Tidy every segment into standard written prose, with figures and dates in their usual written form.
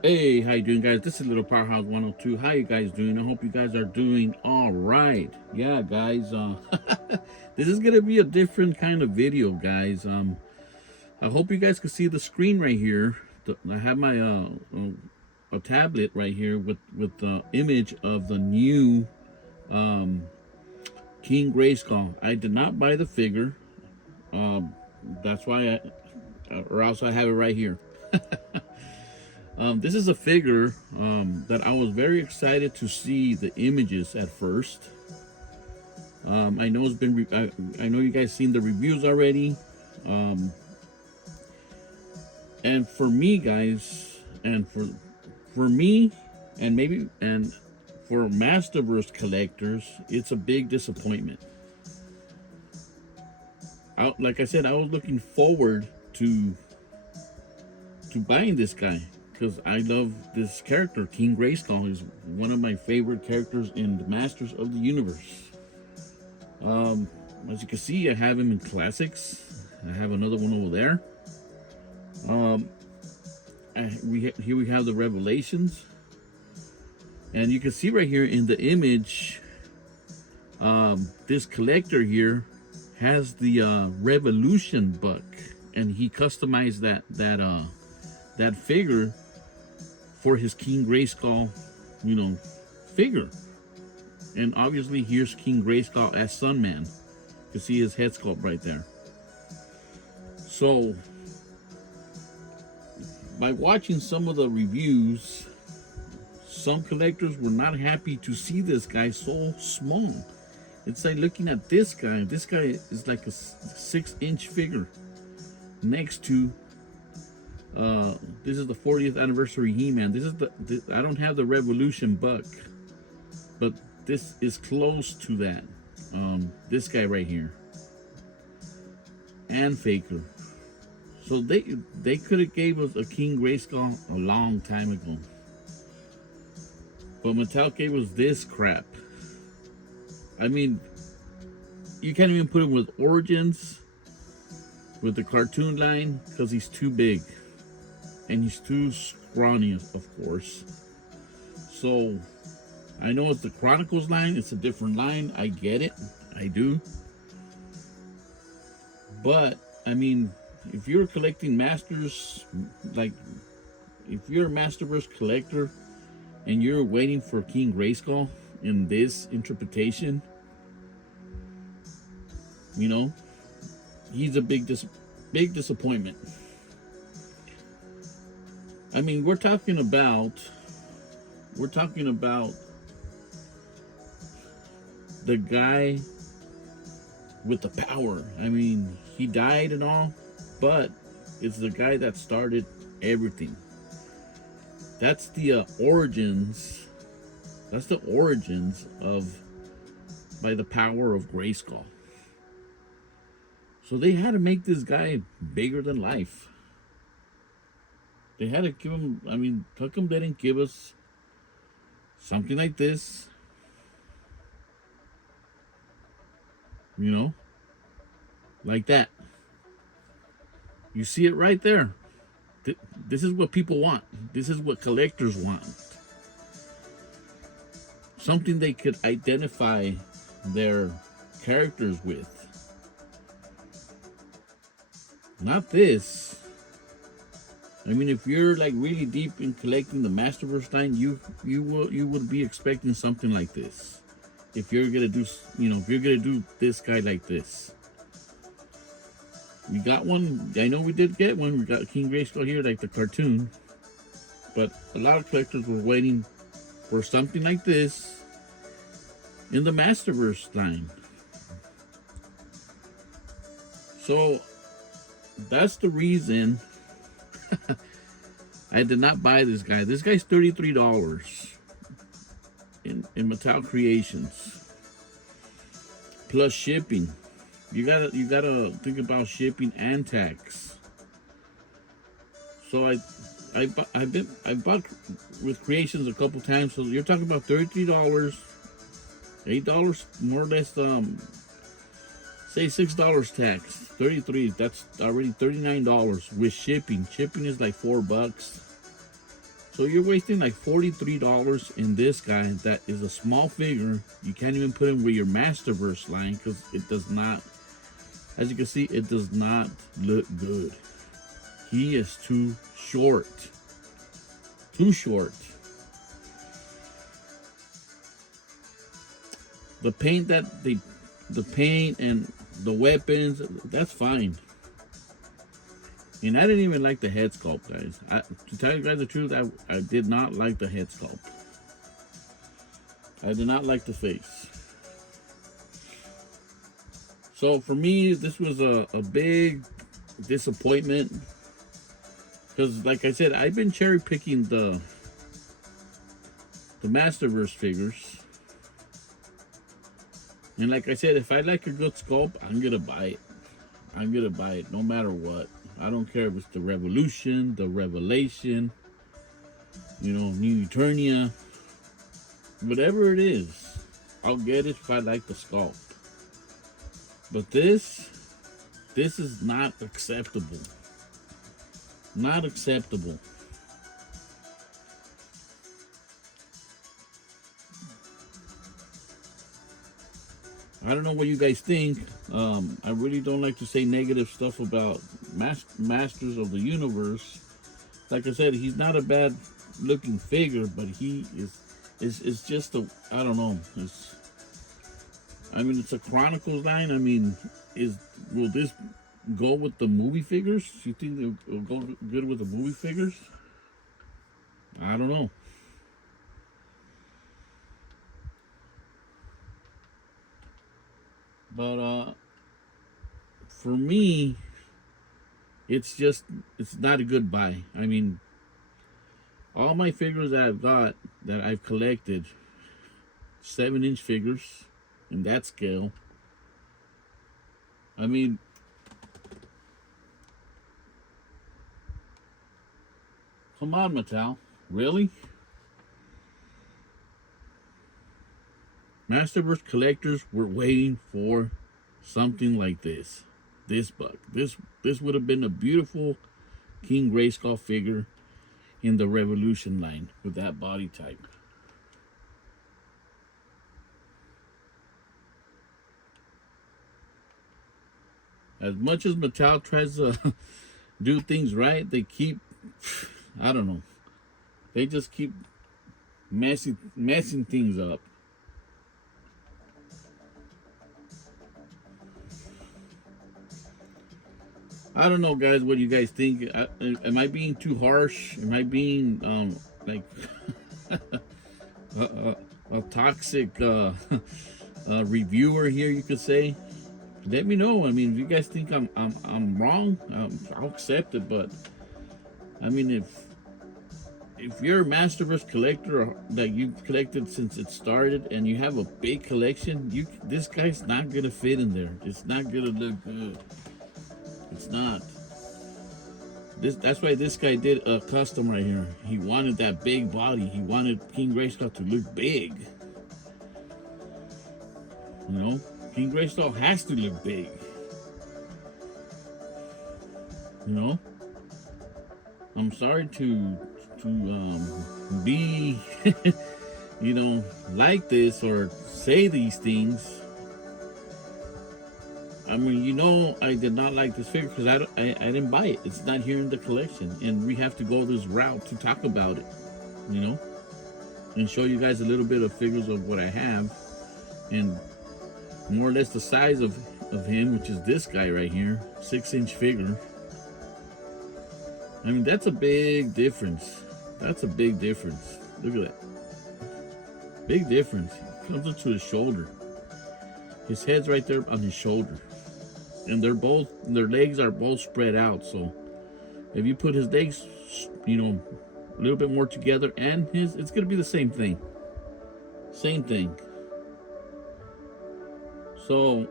Hey, how you doing, guys? This is Little Powerhouse 102. How you guys doing? I hope you guys are doing all right. Yeah, guys. This is gonna be a different kind of video, guys. I hope you guys can see the screen right here. I have my a tablet right here with the image of the new um King Greyskull. I did not buy the figure. Um, that's why or else I have it right here. This is a figure that I was very excited to see the images at first. I know it's been, I know you guys seen the reviews already. Um, and for me, guys, and for me, and maybe and for Masterverse collectors, it's a big disappointment. Like I said, I was looking forward to buying this guy because I love this character. King Greyskull is one of my favorite characters in the Masters of the Universe. Um, as you can see, I have him in classics. I have another one over there. Um, here we have the Revelations, and you can see right here in the image, this collector here has the Revolution book, and he customized that figure for his King Greyskull, figure. And obviously, here's King Greyskull as Sunman. You can see his head sculpt right there. So, by watching some of the reviews, some collectors were not happy to see this guy so small. It's like looking at this guy. This guy is like a 6-inch figure next to. This is the 40th anniversary He-Man. This is I don't have the Revolution buck, but this is close to that. This guy right here, and Faker. So they could have gave us a King Greyskull a long time ago, but Mattel gave us this crap. I mean, you can't even put him with Origins, with the cartoon line, because he's too big, and he's too scrawny, of course. So I know it's the Chronicles line, it's a different line, I get it, I do. But, I mean, if you're collecting Masters, like, if you're a Masterverse collector, and you're waiting for King Greyskull in this interpretation, he's a big disappointment. I mean, we're talking about the guy with the power. I mean, he died and all, but it's the guy that started everything. That's the origins. That's the origins of by the power of Greyskull. So they had to make this guy bigger than life. They had to give him. I mean, how come they didn't give us something like this? Like that. You see it right there. This is what people want. This is what collectors want. Something they could identify their characters with. Not this. I mean, if you're like really deep in collecting the Masterverse line, you would be expecting something like this. If you're gonna do, if you're gonna do this guy like this. We got one. I know we did get one. We got King Greyskull here, like the cartoon. But a lot of collectors were waiting for something like this in the Masterverse line. So that's the reason I did not buy this guy. This guy's $33 in Mattel Creations plus shipping. You gotta think about shipping and tax. So I bought with Creations a couple times. So you're talking about $33, $8 more or less. Say $6 tax, 33. That's already $39 with shipping. Shipping is like $4. So you're wasting like $43 in this guy that is a small figure. You can't even put him with your Masterverse line because it does not, as you can see, it does not look good. He is too short. Too short. The paint the paint and the weapons, that's fine. And I didn't even like the head sculpt, guys. To tell you guys the truth, I did not like the head sculpt. I did not like the face. So for me, this was a big disappointment. Because like I said, I've been cherry picking the Masterverse figures. And like I said, if I like a good sculpt, I'm going to buy it. I'm going to buy it no matter what. I don't care if it's the Revolution, the Revelation, you know, New Eternia. Whatever it is, I'll get it if I like the sculpt. But this is not acceptable. Not acceptable. I don't know what you guys think. I really don't like to say negative stuff about Masters of the Universe. Like I said, he's not a bad looking figure, but he is just a, I don't know. I mean, it's a Chronicles line. I mean, will this go with the movie figures? Do you think it will go good with the movie figures? I don't know. But for me, it's not a good buy. I mean, all my figures that I've got, that I've collected, 7-inch figures in that scale. I mean, come on, Mattel. Really? Masterverse collectors were waiting for something like this. This buck. This would have been a beautiful King Greyskull figure in the Revolution line with that body type. As much as Mattel tries to do things right, they keep, I don't know, they just keep messing things up. I don't know, guys, what you guys think. Am I being too harsh? Am I being like a toxic reviewer here, you could say? Let me know. I mean, if you guys think I'm wrong, I'll accept it. But I mean, if you're a Masterverse collector that you've collected since it started and you have a big collection, this guy's not gonna fit in there. It's not gonna look good. It's not. That's why this guy did a custom right here. He wanted that big body. He wanted King Greyskull to look big. You know, King Greyskull has to look big. You know, I'm sorry to be, you know, like this or say these things. I mean, you know, I did not like this figure because I didn't buy it. It's not here in the collection. And we have to go this route to talk about it, you know, and show you guys a little bit of figures of what I have. And more or less the size of him, which is this guy right here, 6-inch figure. I mean, that's a big difference. That's a big difference. Look at that. Big difference. It comes up to his shoulder. His head's right there on his shoulder. And their legs are both spread out. So if you put his legs, you know, a little bit more together and it's going to be the same thing. Same thing. So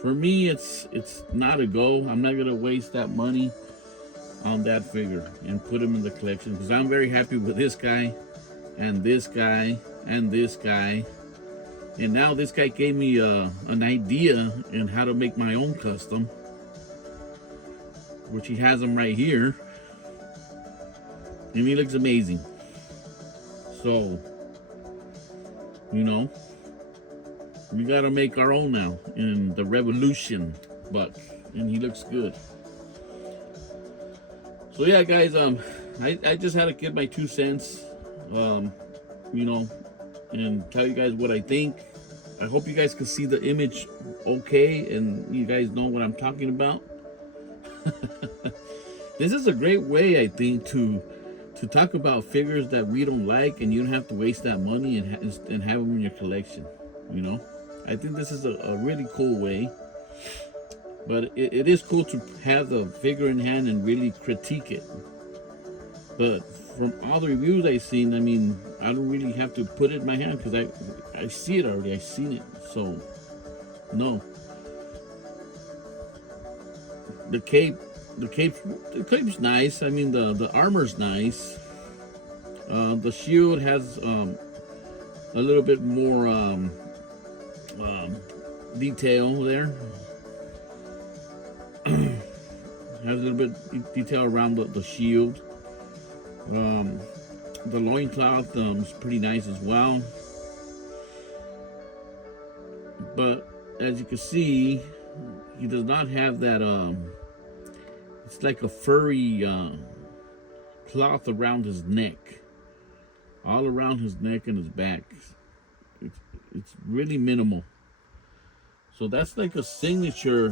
for me, it's not a go. I'm not going to waste that money on that figure and put him in the collection because I'm very happy with this guy and this guy and this guy. And now this guy gave me an idea on how to make my own custom, which he has them right here. and he looks amazing. So, you know, we gotta make our own now in the Revolution Buck, and he looks good. So yeah, guys, I just had to give my 2 cents, you know, and tell you guys what I think. I hope you guys can see the image okay, and you guys know what I'm talking about. This is a great way, I think, to talk about figures that we don't like, and you don't have to waste that money and have them in your collection. You know, I think this is a really cool way. But it is cool to have the figure in hand and really critique it. But from all the reviews I've seen, I mean, I don't really have to put it in my hand because I see it already. I've seen it. So, no. The cape's nice. I mean, the armor's nice. The shield has a little bit more detail there. Has a little bit detail around the shield. The loincloth is pretty nice as well. But as you can see, he does not have that it's like a furry cloth around his neck. All around his neck and his back. It's really minimal. So that's like a signature.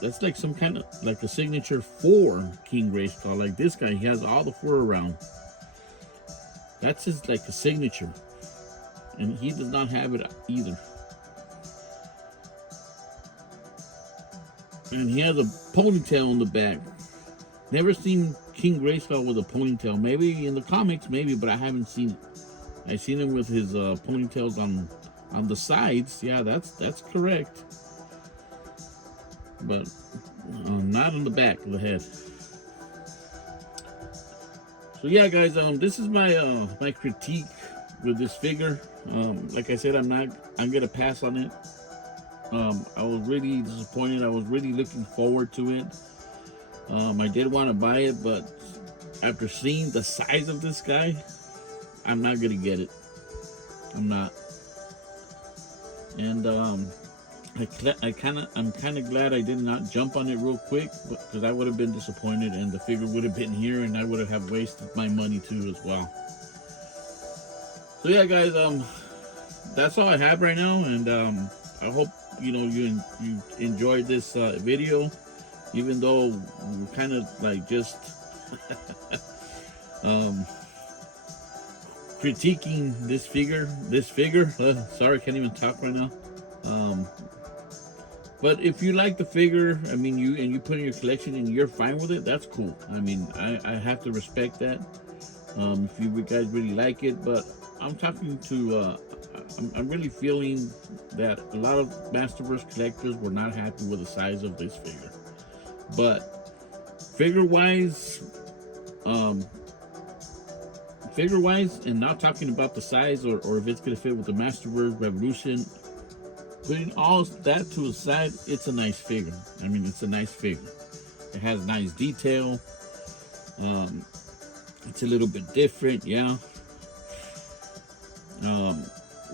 That's like some kind of like a signature for King Greyskull. Like this guy, he has all the fur around. That's just like a signature, and he does not have it either. And he has a ponytail on the back. Never seen King Greyskull with a ponytail. Maybe in the comics, maybe, but I haven't seen it. I've seen him with his ponytails on the sides. Yeah, that's correct. But not on the back of the head. So yeah, guys, this is my my critique with this figure. Like I said, I'm gonna pass on it. I was really disappointed. I was really looking forward to it. I did want to buy it, but after seeing the size of this guy, I'm not gonna get it. I'm not. And I'm kind of glad I did not jump on it real quick, because I would have been disappointed, and the figure would have been here, and I would have wasted my money too as well. So yeah, guys, that's all I have right now, and I hope you enjoyed this video, even though we're kind of like just critiquing this figure. Sorry, can't even talk right now. But if you like the figure, I mean, you put it in your collection and you're fine with it, that's cool. I mean, I have to respect that. If you guys really like it, but I'm talking to, I'm really feeling that a lot of Masterverse collectors were not happy with the size of this figure. But figure-wise, and not talking about the size or if it's gonna fit with the Masterverse Revolution, putting all that to the side, it's a nice figure. I mean, it's a nice figure. It has nice detail. It's a little bit different, yeah.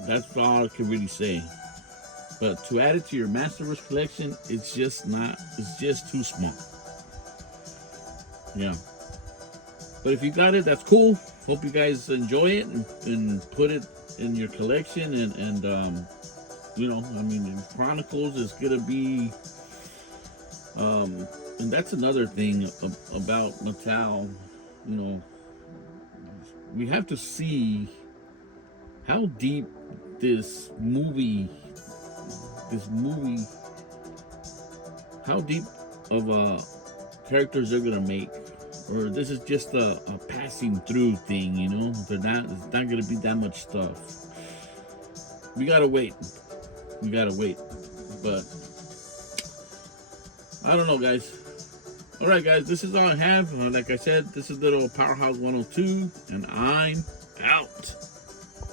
That's all I can really say. But to add it to your Masterverse collection, it's just too small. Yeah. But if you got it, that's cool. Hope you guys enjoy it and put it in your collection, and I mean, Chronicles is gonna be, and that's another thing about Mattel. We have to see how deep this movie, how deep of characters they're gonna make, or this is just a passing through thing. It's not gonna be that much stuff. We gotta wait. But I don't know, guys. All right, guys, this is all I have. Like I said, this is little Powerhouse 102, and I'm out.